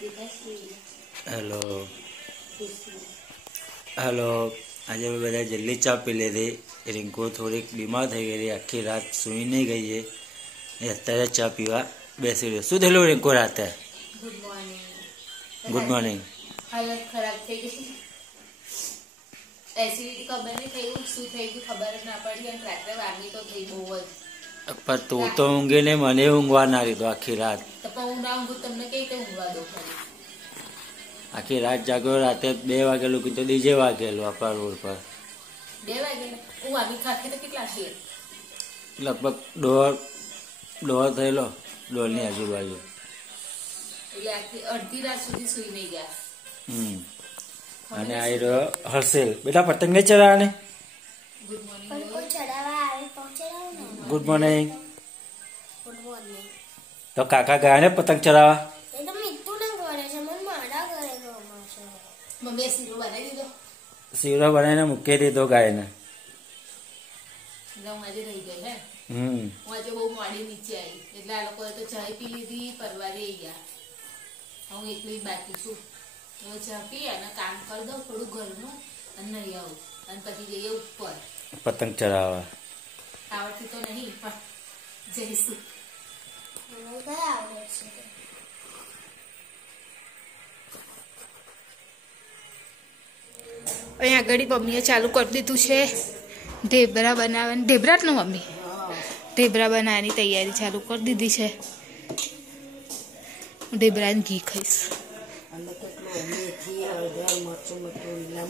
Hello hello आज मैं બધા જલ્દી ચા પી લીધી. રિંકુ થોડીક બીમાર થઈ ગઈ, આખી રાત સૂઈ નહીં ગઈ છે. અત્યારે ચા પીવા બેસી રહ્યો. શું થયેલું રિંકુ રાતે? Good morning. હાલત ખરાબ થઈ ગઈ. એસિડિટી ખબર નહીં થઈ શું થઈ ગયું ખબર જ ના પડી અને રાત્રે વાગી તો થઈ બહુ જ. પણ તું તો ઊંઘી ને મને ઊંઘવા ના દીધો આખી રાત. તો પણ હું ના ઊંઘું તમને કઈ રીતે ઊંઘવા દો ખરી? આખી રાત જાગ્યો. રાતે 2 વાગેલું કીધું ડીજે વાગેલું આપણા રોડ પર. 2 વાગે હું વાગી ખાતે તો કેટલા છે? લગભગ દોઢ થયેલો, 1:30 આજુબાજુ. એટલે આખી અડધી રાત સુધી સુઈ નહીં ગયા. અને આવી રહ્યો હર્ષેલ. બેટા પતંગ નહીં ચડાવવાને. Good morning. Good morning. તો કાકા ગયા ને પતંગ ચડાવવા. મમ્મીએ શીરો બનાવી દીધો. શીરો બનાવીને મૂકી દીધો ગાયને. હું આજે રહી ગઈ હે. હું આજે બહુ મોડી નીચે આવી એટલે આ લોકોએ તો ચા પી લીધી, પરવારે ગયા. હું એકલી જ બાકી છું. હવે ચા પી અને કામ કરી દઉં થોડું ઘરનું અને નહીં આવું અને પછી જઈએ ઉપર પતંગ ચડાવવા. આવડતી તો નહીં પણ જઈશું. અહીંયા આગળ મમ્મીએ ચાલુ કરી દીધું છે ઢેબરા બનાવવાની. ઢેબરા જ ને મમ્મી? ઢેબરા બનાવવાની તૈયારી ચાલુ કરી દીધી છે. ઢેબરાને ઘી ખાઈશ.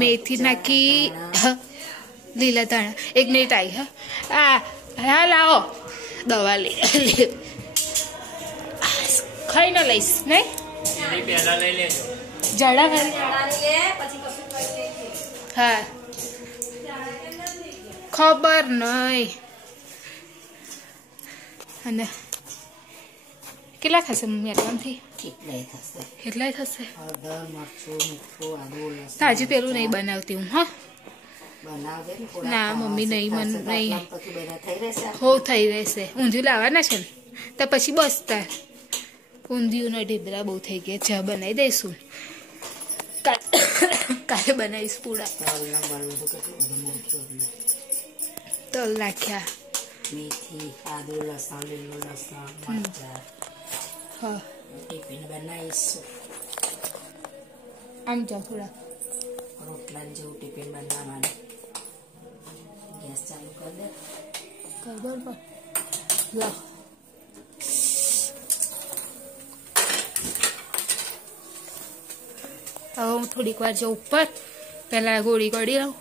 મેથી નાખી લીલા ધાણા. 1 મિનિટ આવી. હા લાવો દવા લે ખાઈને લઈશ નહીં પહેલા લઈ લેજો. જડા હા ખબર નહીં. અને કેટલા થશે મમ્મી આટલાથી? કેટલાય થશે. તાજી પેલું નહીં બનાવતી હું. હા ના મમ્મી નહીં મને નહીં હો થઈ રહેશે. ઊંધિયું લાવવાના છે ને તો પછી બસ તાર ઊંધિયુંના ઢેબરા બહુ થઈ ગયા. ચા બનાવી દઈશું. કાલે બનાવીશ પૂડા. તલ નાખ્યા, મેથી, આદુ, લસણ, લીલું લસણ, મરચાં. હા ટિફિન બનાવીશું. આમ જાઓ થોડા રોટલા જેવું ટિફિન બનાવવાનું. ગેસ ચાલુ કરી દે. ખબર પણ લો હવે હું થોડીક વાર જાઉં ઉપર. પહેલાં ગોળી કાઢી લઉં.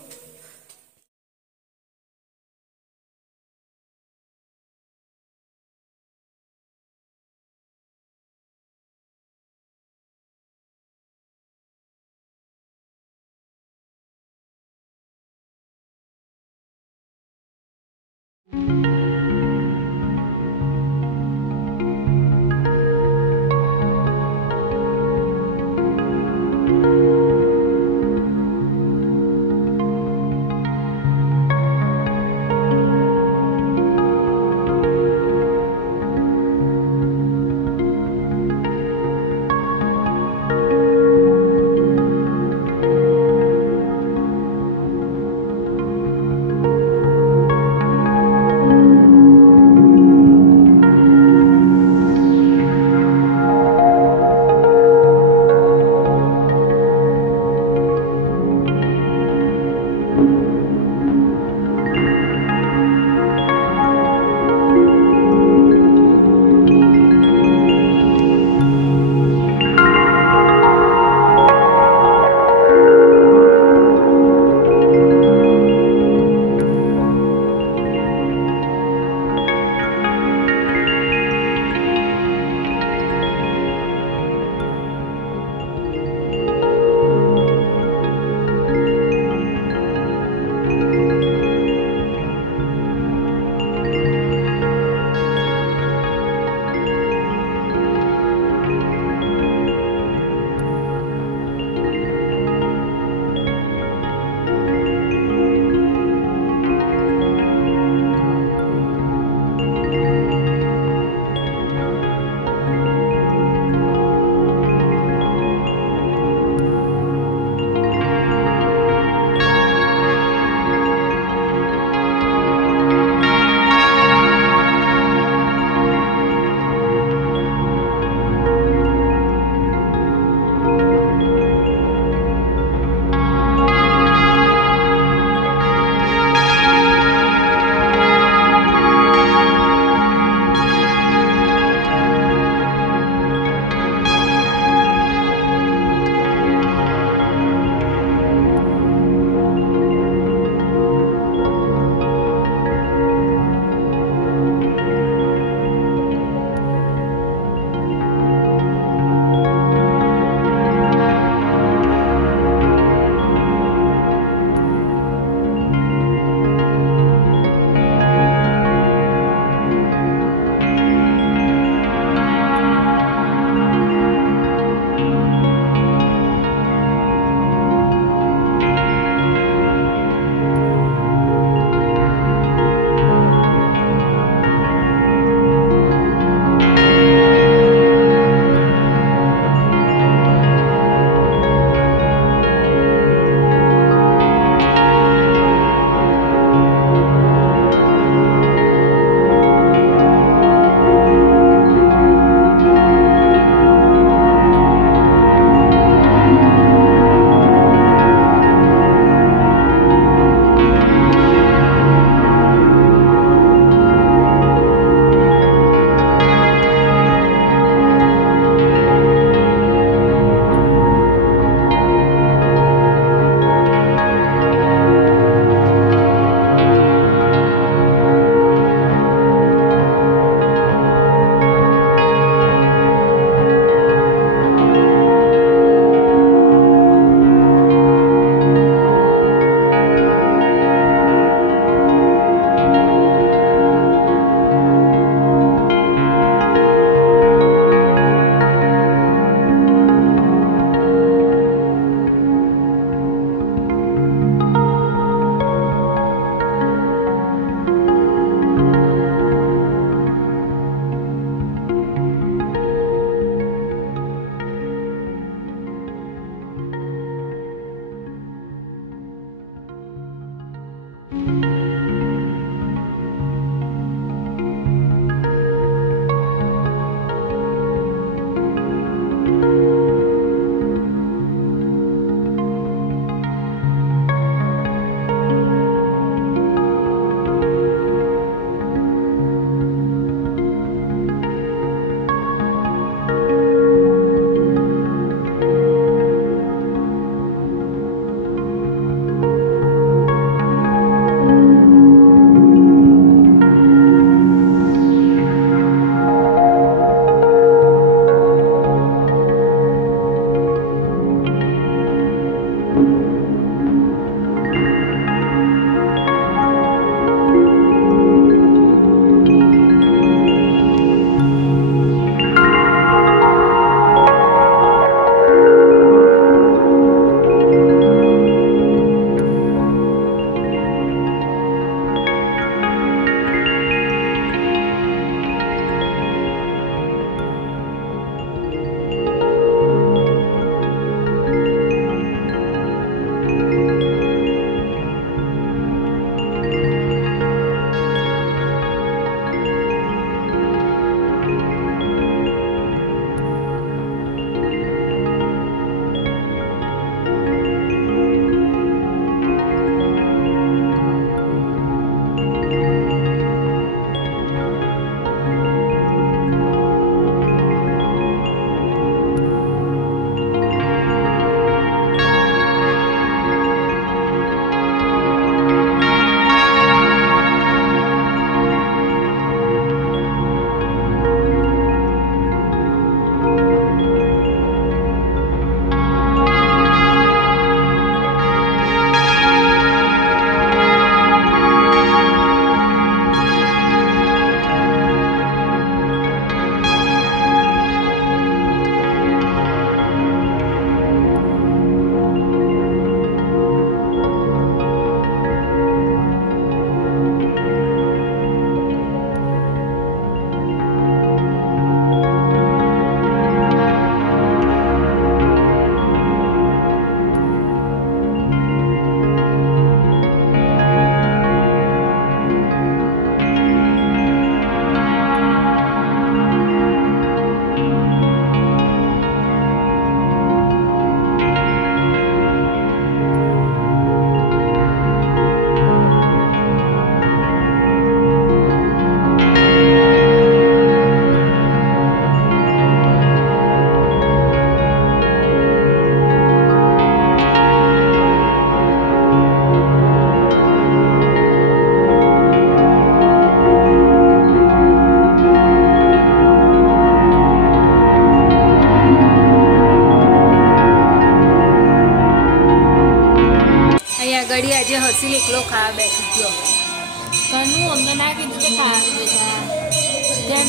આજે હસીલ એકલો ખાવા બેસી ગયો. કનું અમને ના કીધું તો ખાવા બેઠા કેમ?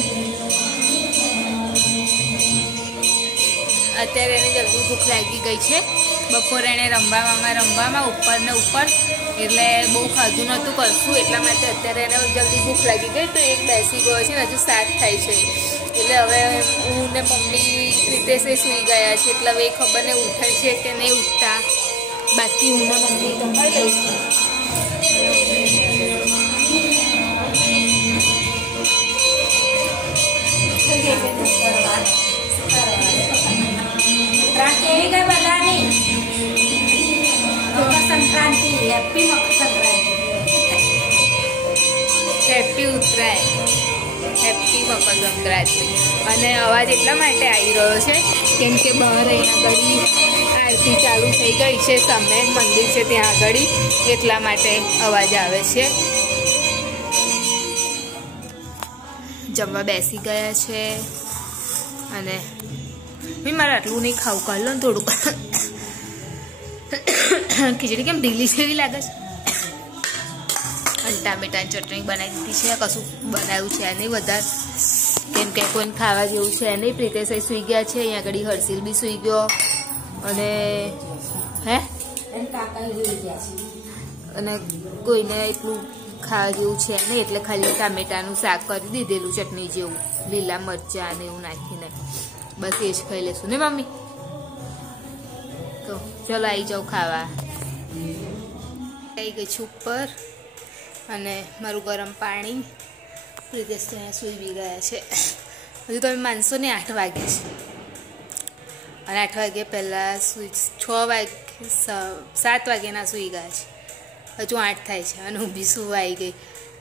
અત્યારે એને જલ્દી ભૂખ લાગી ગઈ છે. બપોરે એને રમવામાં ઉપર ને ઉપર એટલે બહુ ખાધું નહોતું કરશું એટલા માટે અત્યારે એને જલ્દી ભૂખ લાગી ગઈ તો એક બેસી ગયો છે ને હજુ 7 થાય છે એટલે હવે હું ને મમ્મી રીતે સૂઈ ગયા છે એટલે હવે ખબર નહીં ઉઠે છે કે નહીં ઉઠતા. બાકી હું ને મમ્મી તમારે લઈશું. કેવી ગઈ બધાની Sankranti happy Makar Sankranti happy Uttarayan happy Makar Sankranti. અને અવાજ એટલા માટે આવી રહ્યો છે કેમ કે બહાર અહીંયા આગળ આરતી ચાલુ થઈ ગઈ છે. સામે મંદિર છે ત્યાં આગળ એટલા માટે અવાજ આવે છે. જમવા બેસી ગયા છે અને મારે આટલું નહીં ખાવું કાઢ લો ને થોડુંક. ખીચડી કેમ ઢીલી જેવી લાગે છે. અને ટામેટાની ચટણી બનાવી દીધી છે. કશું બનાવ્યું છે નહીં વધારે કેમ કે કોઈને ખાવા જેવું છે નહીં. પ્રીતેશ સૂઈ ગયા છે. અહીંયા આગળ હર્ષિલ બી સૂઈ ગયો અને અને કોઈને એટલું ખાવા જેવું છે નહીં એટલે ખાલી ટામેટાનું શાક કરી દીધેલું ચટણી જેવું લીલા મરચાં ને એવું નાખીને બસ એ જ ખાઈ લેશું ને મમ્મી. તો ચલો આવી જાઓ ખાવા. આવી ગઈ છું ઉપર અને મારું ગરમ પાણી. પ્રીતેશ ત્યાં સૂઈ બી ગયા છે. હજુ તમે માનશો ને 8 વાગે છે અને 8 વાગ્યા પહેલાં 7 વાગ્યાના સૂઈ ગયા છે. હજુ 8 થાય છે અને હું બી સુવા આવી ગઈ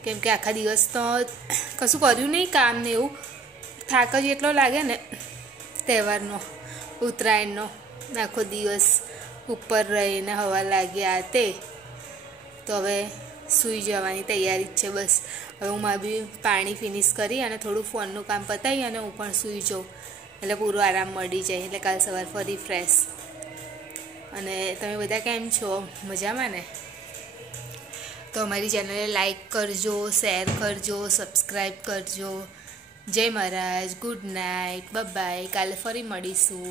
કેમ કે આખા દિવસ તો કશું કર્યું નહીં કામ ને એવું. થાક જ એટલો લાગે ને તહેવારનો ઉત્તરાયણનો આખો દિવસ ઉપર રહીને હવા લાગ્યા તે તો હવે સૂઈ જવાની તૈયારી જ છે બસ. હવે હું મારે બી પાણી ફિનિશ કરી અને થોડું ફોનનું કામ પતાવી અને હું પણ સૂઈ જાઉં એટલે પૂરો આરામ મળી જાય એટલે કાલ સવાર ફરી ફ્રેશ. અને તમે બધા કેમ છો? મજામાં ને? તો અમારી ચેનલને લાઈક કરજો, શેર કરજો, સબસ્ક્રાઈબ કરજો. જય મહારાજ. Good night. બાય. કાલે ફરી મળીશું.